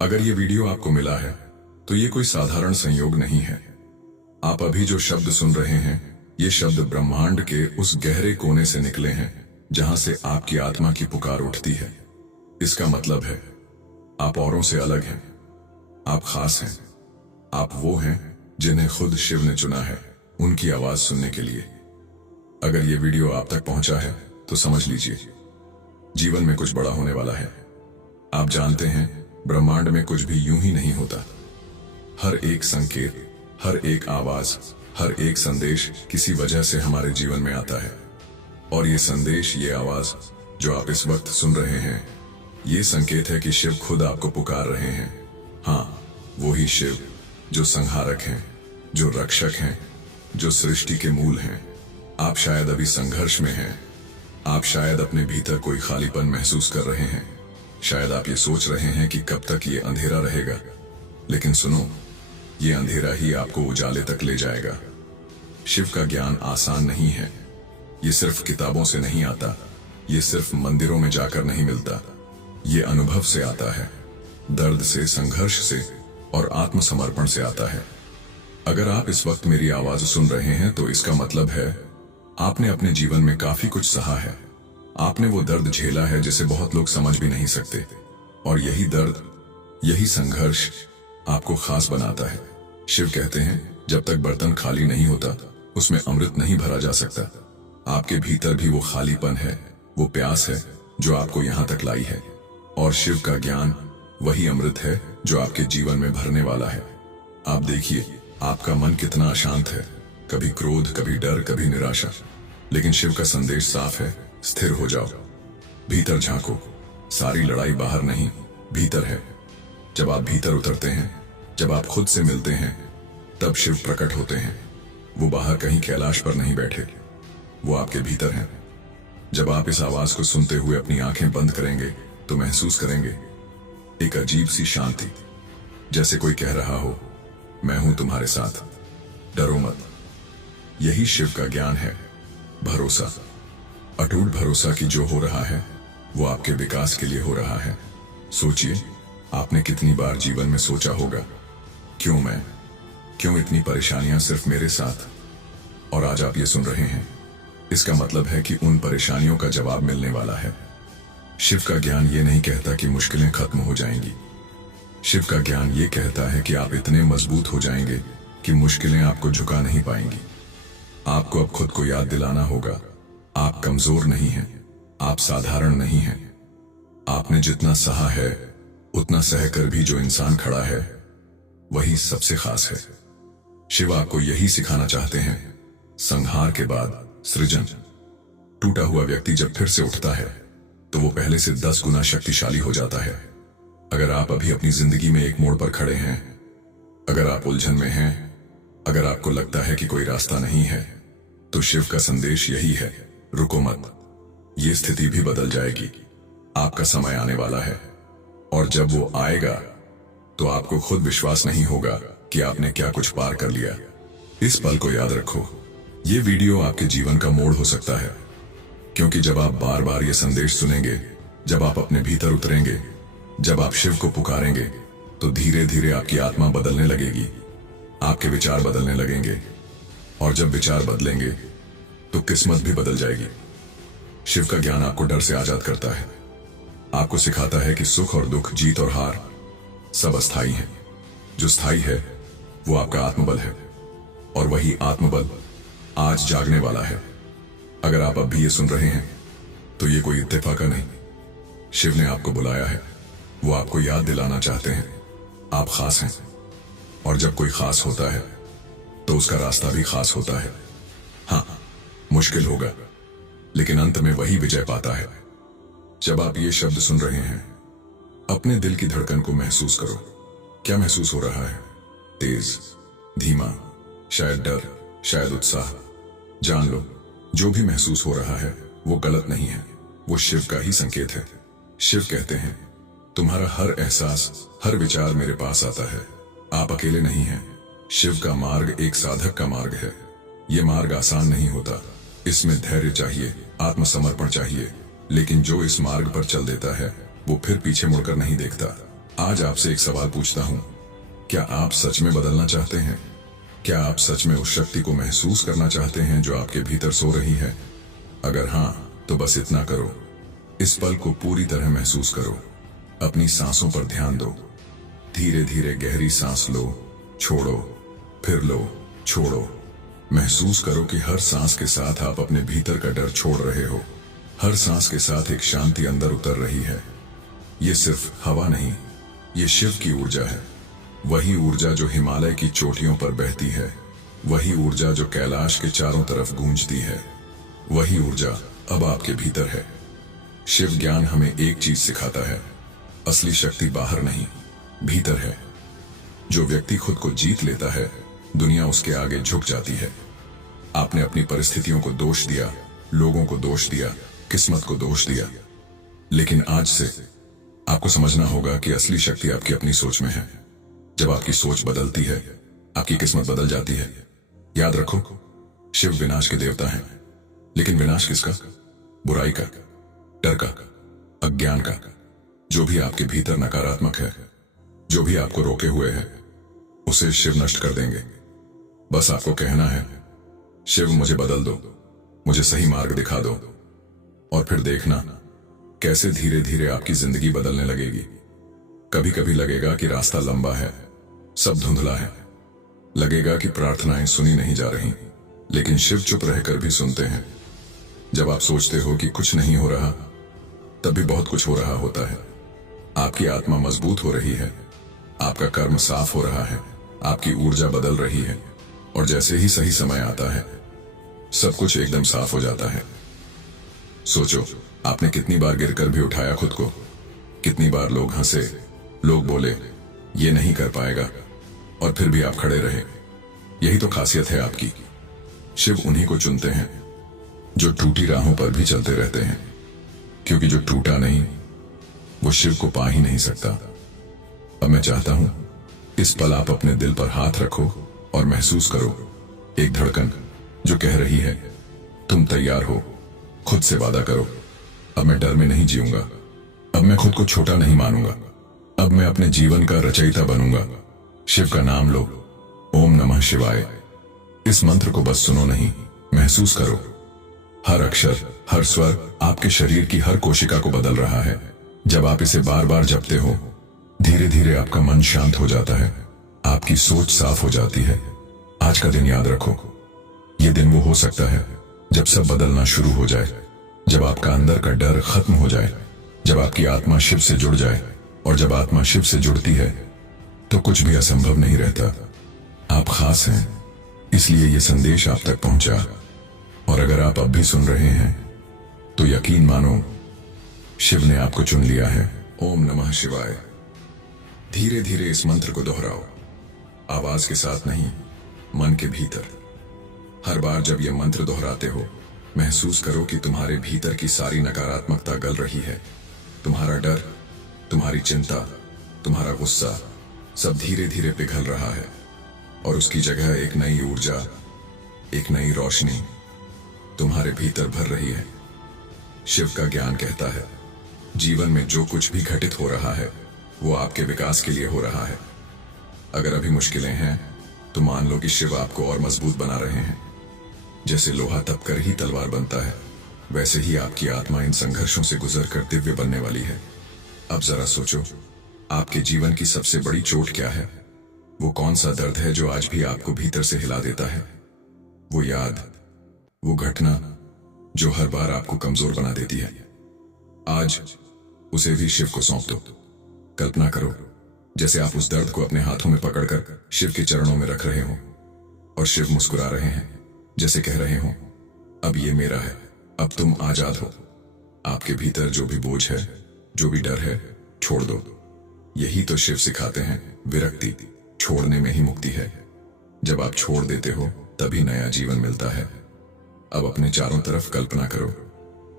अगर ये वीडियो आपको मिला है तो ये कोई साधारण संयोग नहीं है। आप अभी जो शब्द सुन रहे हैं, ये शब्द ब्रह्मांड के उस गहरे कोने से निकले हैं जहां से आपकी आत्मा की पुकार उठती है। इसका मतलब है आप औरों से अलग हैं, आप खास हैं, आप वो हैं जिन्हें खुद शिव ने चुना है उनकी आवाज सुनने के लिए। अगर ये वीडियो आप तक पहुंचा है तो समझ लीजिए जीवन में कुछ बड़ा होने वाला है। आप जानते हैं ब्रह्मांड में कुछ भी यूं ही नहीं होता। हर एक संकेत, हर एक आवाज, हर एक संदेश किसी वजह से हमारे जीवन में आता है। और ये संदेश, ये आवाज जो आप इस वक्त सुन रहे हैं, ये संकेत है कि शिव खुद आपको पुकार रहे हैं। हाँ, वो ही शिव जो संहारक हैं, जो रक्षक हैं, जो सृष्टि के मूल हैं। आप शायद अभी संघर्ष में हैं, आप शायद अपने भीतर कोई खालीपन महसूस कर रहे हैं, शायद आप ये सोच रहे हैं कि कब तक ये अंधेरा रहेगा। लेकिन सुनो, ये अंधेरा ही आपको उजाले तक ले जाएगा। शिव का ज्ञान आसान नहीं है, ये सिर्फ किताबों से नहीं आता, ये सिर्फ मंदिरों में जाकर नहीं मिलता। ये अनुभव से आता है, दर्द से, संघर्ष से और आत्मसमर्पण से आता है। अगर आप इस वक्त मेरी आवाज सुन रहे हैं तो इसका मतलब है आपने अपने जीवन में काफी कुछ सहा है। आपने वो दर्द झेला है जिसे बहुत लोग समझ भी नहीं सकते। और यही दर्द, यही संघर्ष आपको खास बनाता है। शिव कहते हैं जब तक बर्तन खाली नहीं होता उसमें अमृत नहीं भरा जा सकता। आपके भीतर भी वो खालीपन है, वो प्यास है जो आपको यहां तक लाई है। और शिव का ज्ञान वही अमृत है जो आपके जीवन में भरने वाला है। आप देखिए आपका मन कितना अशांत है, कभी क्रोध, कभी डर, कभी निराशा। लेकिन शिव का संदेश साफ है, स्थिर हो जाओ, भीतर झांको। सारी लड़ाई बाहर नहीं, भीतर है। जब आप भीतर उतरते हैं, जब आप खुद से मिलते हैं, तब शिव प्रकट होते हैं। वो बाहर कहीं कैलाश पर नहीं बैठे, वो आपके भीतर हैं। जब आप इस आवाज को सुनते हुए अपनी आंखें बंद करेंगे तो महसूस करेंगे एक अजीब सी शांति, जैसे कोई कह रहा हो, मैं हूं तुम्हारे साथ, डरो मत। यही शिव का ज्ञान है, भरोसा, अटूट भरोसा कि जो हो रहा है वो आपके विकास के लिए हो रहा है। सोचिए, आपने कितनी बार जीवन में सोचा होगा, क्यों मैं, क्यों इतनी परेशानियां सिर्फ मेरे साथ। और आज आप ये सुन रहे हैं, इसका मतलब है कि उन परेशानियों का जवाब मिलने वाला है। शिव का ज्ञान ये नहीं कहता कि मुश्किलें खत्म हो जाएंगी। शिव का ज्ञान ये कहता है कि आप इतने मजबूत हो जाएंगे कि मुश्किलें आपको झुका नहीं पाएंगी। आपको अब खुद को याद दिलाना होगा, आप कमजोर नहीं हैं, आप साधारण नहीं हैं। आपने जितना सहा है उतना सहकर भी जो इंसान खड़ा है वही सबसे खास है। शिव आपको यही सिखाना चाहते हैं, संहार के बाद सृजन। टूटा हुआ व्यक्ति जब फिर से उठता है तो वो पहले से 10 गुना शक्तिशाली हो जाता है। अगर आप अभी अपनी जिंदगी में एक मोड़ पर खड़े हैं, अगर आप उलझन में हैं, अगर आपको लगता है कि कोई रास्ता नहीं है, तो शिव का संदेश यही है, रुको मत, ये स्थिति भी बदल जाएगी। आपका समय आने वाला है और जब वो आएगा तो आपको खुद विश्वास नहीं होगा कि आपने क्या कुछ पार कर लिया। इस पल को याद रखो, ये वीडियो आपके जीवन का मोड़ हो सकता है, क्योंकि जब आप बार बार ये संदेश सुनेंगे, जब आप अपने भीतर उतरेंगे, जब आप शिव को पुकारेंगे, तो धीरे धीरे आपकी आत्मा बदलने लगेगी, आपके विचार बदलने लगेंगे। और जब विचार बदलेंगे तो किस्मत भी बदल जाएगी। शिव का ज्ञान आपको डर से आजाद करता है, आपको सिखाता है कि सुख और दुख, जीत और हार सब अस्थाई हैं। जो स्थायी है वो आपका आत्मबल है, और वही आत्मबल आज जागने वाला है। अगर आप अब भी ये सुन रहे हैं तो ये कोई इत्तेफाक नहीं, शिव ने आपको बुलाया है। वो आपको याद दिलाना चाहते हैं आप खास हैं, और जब कोई खास होता है तो उसका रास्ता भी खास होता है। हाँ, मुश्किल होगा, लेकिन अंत में वही विजय पाता है। जब आप ये शब्द सुन रहे हैं, अपने दिल की धड़कन को महसूस करो। क्या महसूस हो रहा है? तेज, धीमा, शायद डर, शायद उत्साह। जान लो, जो भी महसूस हो रहा है वो गलत नहीं है, वो शिव का ही संकेत है। शिव कहते हैं, तुम्हारा हर एहसास, हर विचार मेरे पास आता है, आप अकेले नहीं हैं। शिव का मार्ग एक साधक का मार्ग है। ये मार्ग आसान नहीं होता, इसमें धैर्य चाहिए, आत्मसमर्पण चाहिए। लेकिन जो इस मार्ग पर चल देता है वो फिर पीछे मुड़कर नहीं देखता। आज आपसे एक सवाल पूछता हूं, क्या आप सच में बदलना चाहते हैं? क्या आप सच में उस शक्ति को महसूस करना चाहते हैं जो आपके भीतर सो रही है? अगर हां, तो बस इतना करो, इस पल को पूरी तरह महसूस करो। अपनी सांसों पर ध्यान दो। धीरे धीरे गहरी सांस लो, छोड़ो, फिर लो, छोड़ो। महसूस करो कि हर सांस के साथ आप अपने भीतर का डर छोड़ रहे हो। हर सांस के साथ एक शांति अंदर उतर रही है। ये सिर्फ हवा नहीं, ये शिव की ऊर्जा है। वही ऊर्जा जो हिमालय की चोटियों पर बहती है, वही ऊर्जा जो कैलाश के चारों तरफ गूंजती है, वही ऊर्जा अब आपके भीतर है। शिव ज्ञान हमें एक चीज सिखाता है, असली शक्ति बाहर नहीं, भीतर है। जो व्यक्ति खुद को जीत लेता है, दुनिया उसके आगे झुक जाती है। आपने अपनी परिस्थितियों को दोष दिया, लोगों को दोष दिया, किस्मत को दोष दिया, लेकिन आज से आपको समझना होगा कि असली शक्ति आपकी अपनी सोच में है। जब आपकी सोच बदलती है, आपकी किस्मत बदल जाती है। याद रखो, शिव विनाश के देवता हैं, लेकिन विनाश किसका? बुराई का, डर का, अज्ञान का। जो भी आपके भीतर नकारात्मक है, जो भी आपको रोके हुए है, उसे शिव नष्ट कर देंगे। बस आपको कहना है, शिव मुझे बदल दो, मुझे सही मार्ग दिखा दो, और फिर देखना कैसे धीरे धीरे आपकी जिंदगी बदलने लगेगी। कभी कभी लगेगा कि रास्ता लंबा है, सब धुंधला है, लगेगा कि प्रार्थनाएं सुनी नहीं जा रही, लेकिन शिव चुप रहकर भी सुनते हैं। जब आप सोचते हो कि कुछ नहीं हो रहा, तब भी बहुत कुछ हो रहा होता है। आपकी आत्मा मजबूत हो रही है, आपका कर्म साफ हो रहा है, आपकी ऊर्जा बदल रही है, और जैसे ही सही समय आता है, सब कुछ एकदम साफ हो जाता है। सोचो, आपने कितनी बार गिरकर भी उठाया खुद को, कितनी बार लोग हंसे, लोग बोले ये नहीं कर पाएगा, और फिर भी आप खड़े रहे। यही तो खासियत है आपकी। शिव उन्हीं को चुनते हैं जो टूटी राहों पर भी चलते रहते हैं, क्योंकि जो टूटा नहीं, वो शिव को पा ही नहीं सकता। अब मैं चाहता हूं, इस पल आप अपने दिल पर हाथ रखो और महसूस करो एक धड़कन जो कह रही है, तुम तैयार हो। खुद से वादा करो, अब मैं डर में नहीं जीऊंगा, अब मैं खुद को छोटा नहीं मानूंगा, अब मैं अपने जीवन का रचयिता बनूंगा। शिव का नाम लो, ओम नमः शिवाय। इस मंत्र को बस सुनो नहीं, महसूस करो। हर अक्षर, हर स्वर आपके शरीर की हर कोशिका को बदल रहा है। जब आप इसे बार बार जपते हो, धीरे धीरे आपका मन शांत हो जाता है, आपकी सोच साफ हो जाती है। आज का दिन याद रखो, यह दिन वो हो सकता है जब सब बदलना शुरू हो जाए, जब आपका अंदर का डर खत्म हो जाए, जब आपकी आत्मा शिव से जुड़ जाए। और जब आत्मा शिव से जुड़ती है, तो कुछ भी असंभव नहीं रहता। आप खास हैं, इसलिए यह संदेश आप तक पहुंचा। और अगर आप अब भी सुन रहे हैं, तो यकीन मानो, शिव ने आपको चुन लिया है। ओम नमः शिवाय। धीरे धीरे इस मंत्र को दोहराओ, आवाज के साथ नहीं, मन के भीतर। हर बार जब यह मंत्र दोहराते हो, महसूस करो कि तुम्हारे भीतर की सारी नकारात्मकता गल रही है। तुम्हारा डर, तुम्हारी चिंता, तुम्हारा गुस्सा, सब धीरे धीरे पिघल रहा है, और उसकी जगह एक नई ऊर्जा, एक नई रोशनी तुम्हारे भीतर भर रही है। शिव का ज्ञान कहता है, जीवन में जो कुछ भी घटित हो रहा है, वो आपके विकास के लिए हो रहा है। अगर अभी मुश्किलें हैं, तो मान लो कि शिव आपको और मजबूत बना रहे हैं। जैसे लोहा तप कर ही तलवार बनता है, वैसे ही आपकी आत्मा इन संघर्षों से गुजर कर दिव्य बनने वाली है। अब जरा सोचो, आपके जीवन की सबसे बड़ी चोट क्या है? वो कौन सा दर्द है जो आज भी आपको भीतर से हिला देता है? वो याद, वो घटना जो हर बार आपको कमजोर बना देती है। आज उसे भी शिव को सौंप दो। कल्पना करो जैसे आप उस दर्द को अपने हाथों में पकड़कर शिव के चरणों में रख रहे हो, और शिव मुस्कुरा रहे हैं, जैसे कह रहे हो, अब ये मेरा है, अब तुम आजाद हो। आपके भीतर जो भी बोझ है, जो भी डर है, छोड़ दो। यही तो शिव सिखाते हैं, विरक्ति, छोड़ने में ही मुक्ति है। जब आप छोड़ देते हो, तभी नया जीवन मिलता है। अब अपने चारों तरफ कल्पना करो,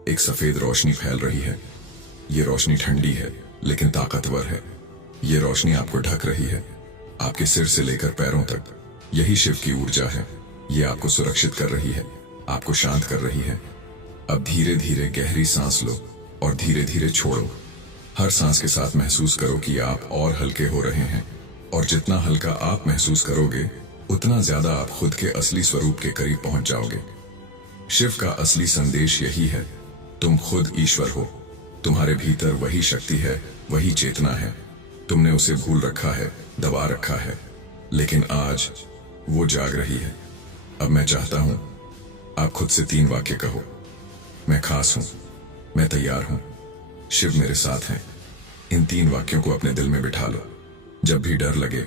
एक सफेद रोशनी फैल रही है। ये रोशनी ठंडी है, लेकिन ताकतवर है। ये रोशनी आपको ढक रही है, आपके सिर से लेकर पैरों तक। यही शिव की ऊर्जा है। ये आपको सुरक्षित कर रही है, आपको शांत कर रही है। अब धीरे धीरे गहरी सांस लो और धीरे धीरे छोड़ो। हर सांस के साथ महसूस करो कि आप और हल्के हो रहे हैं, और जितना हल्का आप महसूस करोगे उतना ज्यादा आप खुद के असली स्वरूप के करीब पहुंच जाओगे। शिव का असली संदेश यही है, तुम खुद ईश्वर हो। तुम्हारे भीतर वही शक्ति है, वही चेतना है। तुमने उसे भूल रखा है, दबा रखा है, लेकिन आज वो जाग रही है। अब मैं चाहता हूं आप खुद से 3 वाक्य कहो। मैं खास हूं, मैं तैयार हूं, शिव मेरे साथ हैं। इन 3 वाक्यों को अपने दिल में बिठा लो। जब भी डर लगे,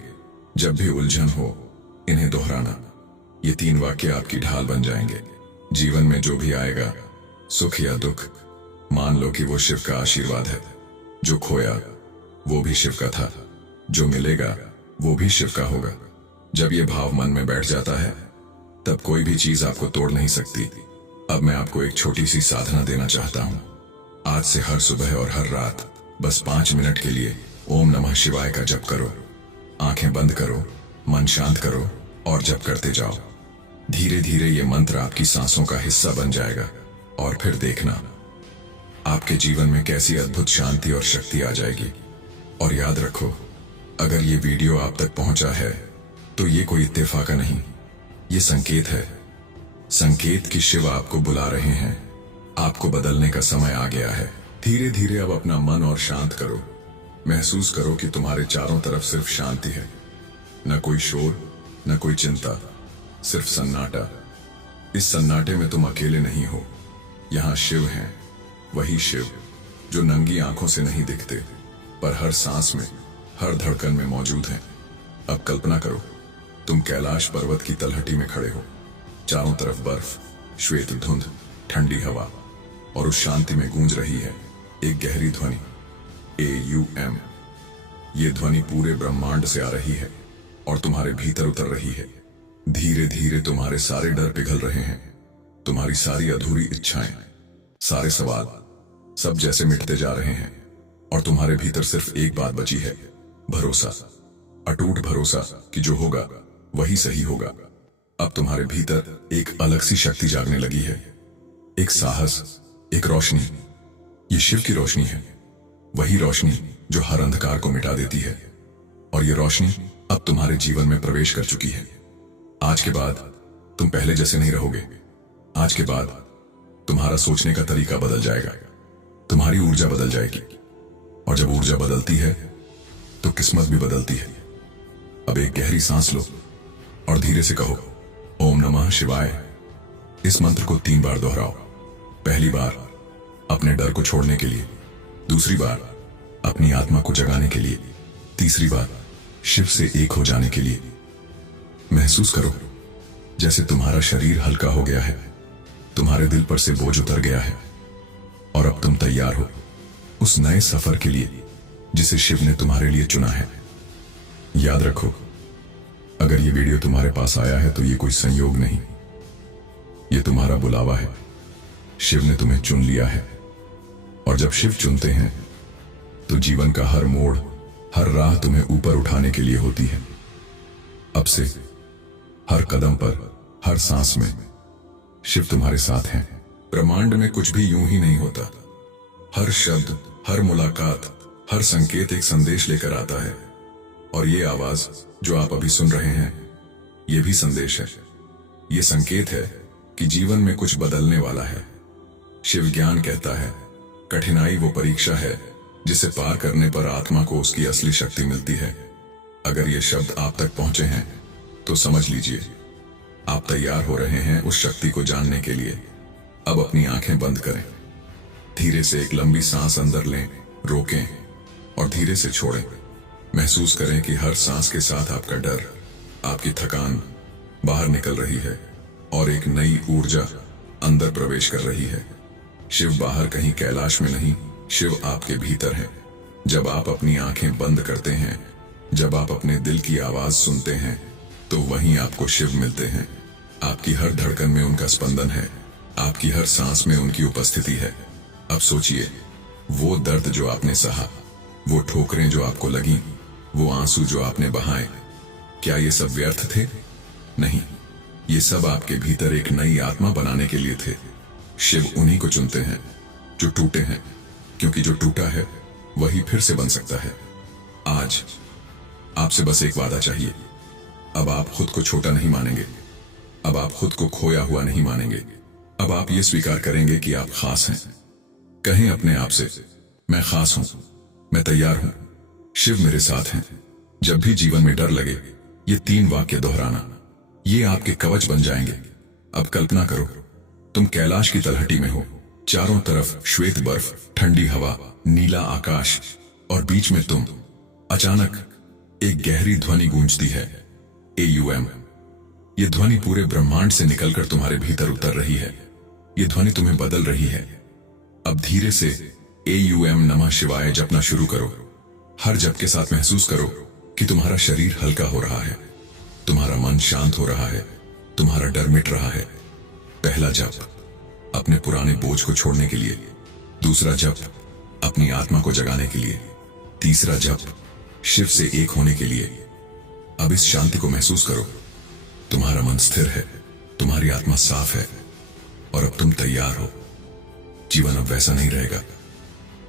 जब भी उलझन हो, इन्हें दोहराना। ये 3 वाक्य आपकी ढाल बन जाएंगे। जीवन में जो भी आएगा, सुख या दुख, मान लो कि वो शिव का आशीर्वाद है। जो खोया वो भी शिव का था, जो मिलेगा वो भी शिव का होगा। जब ये भाव मन में बैठ जाता है, तब कोई भी चीज आपको तोड़ नहीं सकती। अब मैं आपको एक छोटी सी साधना देना चाहता हूं। आज से हर सुबह और हर रात बस 5 मिनट के लिए ओम नमः शिवाय का जप करो। आंखें बंद करो, मन शांत करो और जप करते जाओ। धीरे धीरे ये मंत्र आपकी सांसों का हिस्सा बन जाएगा, और फिर देखना आपके जीवन में कैसी अद्भुत शांति और शक्ति आ जाएगी। और याद रखो, अगर ये वीडियो आप तक पहुंचा है तो ये कोई इत्तेफाक नहीं, ये संकेत है। संकेत कि शिव आपको बुला रहे हैं, आपको बदलने का समय आ गया है। धीरे धीरे अब अपना मन और शांत करो। महसूस करो कि तुम्हारे चारों तरफ सिर्फ शांति है, न कोई शोर, न कोई चिंता, सिर्फ सन्नाटा। इस सन्नाटे में तुम अकेले नहीं हो। यहां शिव हैं, वही शिव जो नंगी आंखों से नहीं दिखते, पर हर सांस में, हर धड़कन में मौजूद हैं। अब कल्पना करो, तुम कैलाश पर्वत की तलहटी में खड़े हो। चारों तरफ बर्फ, श्वेत धुंध, ठंडी हवा, और उस शांति में गूंज रही है एक गहरी ध्वनि, AUM। ये ध्वनि पूरे ब्रह्मांड से आ रही है और तुम्हारे भीतर उतर रही है। धीरे धीरे तुम्हारे सारे डर पिघल रहे हैं, तुम्हारी सारी अधूरी इच्छाएं, सारे सवाल, सब जैसे मिटते जा रहे हैं, और तुम्हारे भीतर सिर्फ एक बात बची है, भरोसा, अटूट भरोसा कि जो होगा वही सही होगा। अब तुम्हारे भीतर एक अलग सी शक्ति जागने लगी है, एक साहस, एक रोशनी। ये शिव की रोशनी है, वही रोशनी जो हर अंधकार को मिटा देती है। और ये रोशनी अब तुम्हारे जीवन में प्रवेश कर चुकी है। आज के बाद तुम पहले जैसे नहीं रहोगे। आज के बाद तुम्हारा सोचने का तरीका बदल जाएगा, तुम्हारी ऊर्जा बदल जाएगी, और जब ऊर्जा बदलती है तो किस्मत भी बदलती है। अब एक गहरी सांस लो और धीरे से कहो, ओम नमः शिवाय। इस मंत्र को 3 बार दोहराओ। पहली बार अपने डर को छोड़ने के लिए, दूसरी बार अपनी आत्मा को जगाने के लिए, तीसरी बार शिव से एक हो जाने के लिए। महसूस करो जैसे तुम्हारा शरीर हल्का हो गया है, तुम्हारे दिल पर से बोझ उतर गया है, और अब तुम तैयार हो उस नए सफर के लिए जिसे शिव ने तुम्हारे लिए चुना है। याद रखो, अगर ये वीडियो तुम्हारे पास आया है तो ये कोई संयोग नहीं, ये तुम्हारा बुलावा है। शिव ने तुम्हें चुन लिया है, और जब शिव चुनते हैं तो जीवन का हर मोड़, हर राह तुम्हें ऊपर उठाने के लिए होती है। अब से हर कदम पर, हर सांस में शिव तुम्हारे साथ हैं। ब्रह्मांड में कुछ भी यूं ही नहीं होता। हर शब्द, हर मुलाकात, हर संकेत एक संदेश लेकर आता है, और ये आवाज जो आप अभी सुन रहे हैं, ये भी संदेश है। ये संकेत है कि जीवन में कुछ बदलने वाला है। शिव ज्ञान कहता है, कठिनाई वो परीक्षा है जिसे पार करने पर आत्मा को उसकी असली शक्ति मिलती है। अगर ये शब्द आप तक पहुंचे हैं तो समझ लीजिए आप तैयार हो रहे हैं उस शक्ति को जानने के लिए। अब अपनी आंखें बंद करें, धीरे से एक लंबी सांस अंदर लें, रोकें और धीरे से छोड़ें। महसूस करें कि हर सांस के साथ आपका डर, आपकी थकान बाहर निकल रही है और एक नई ऊर्जा अंदर प्रवेश कर रही है। शिव बाहर कहीं कैलाश में नहीं, शिव आपके भीतर है। जब आप अपनी आंखें बंद करते हैं, जब आप अपने दिल की आवाज सुनते हैं, तो वहीं आपको शिव मिलते हैं। आपकी हर धड़कन में उनका स्पंदन है, आपकी हर सांस में उनकी उपस्थिति है। अब सोचिए, वो दर्द जो आपने सहा, वो ठोकरें जो आपको लगी, वो आंसू जो आपने बहाए, क्या ये सब व्यर्थ थे? नहीं, ये सब आपके भीतर एक नई आत्मा बनाने के लिए थे। शिव उन्हीं को चुनते हैं जो टूटे हैं, क्योंकि जो टूटा है वही फिर से बन सकता है। आज आपसे बस एक वादा चाहिए। अब आप खुद को छोटा नहीं मानेंगे, अब आप खुद को खोया हुआ नहीं मानेंगे। अब आप ये स्वीकार करेंगे कि आप खास हैं। कहें अपने आप से, मैं खास हूं, मैं तैयार हूं, शिव मेरे साथ हैं। जब भी जीवन में डर लगे, ये 3 वाक्य दोहराना, ये आपके कवच बन जाएंगे। अब कल्पना करो, तुम कैलाश की तलहटी में हो, चारों तरफ श्वेत बर्फ, ठंडी हवा, नीला आकाश, और बीच में तुम। अचानक एक गहरी ध्वनि गूंजती है, AUM। ये ध्वनि पूरे ब्रह्मांड से निकलकर तुम्हारे भीतर उतर रही है। ये ध्वनि तुम्हें बदल रही है। अब धीरे से AUM नमः शिवाय जपना शुरू करो। हर जप के साथ महसूस करो कि तुम्हारा शरीर हल्का हो रहा है, तुम्हारा मन शांत हो रहा है, तुम्हारा डर मिट रहा है। पहला जप अपने पुराने बोझ को छोड़ने के लिए, दूसरा जप अपनी आत्मा को जगाने के लिए, तीसरा जप शिव से एक होने के लिए। अब इस शांति को महसूस करो। तुम्हारा मन स्थिर है, तुम्हारी आत्मा साफ है, और अब तुम तैयार हो। जीवन अब वैसा नहीं रहेगा,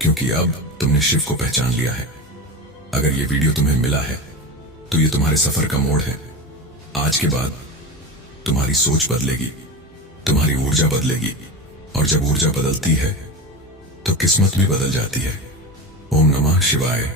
क्योंकि अब तुमने शिव को पहचान लिया है। अगर ये वीडियो तुम्हें मिला है तो ये तुम्हारे सफर का मोड़ है। आज के बाद तुम्हारी सोच बदलेगी, तुम्हारी ऊर्जा बदलेगी, और जब ऊर्जा बदलती है तो किस्मत भी बदल जाती है। ओम नमः शिवाय।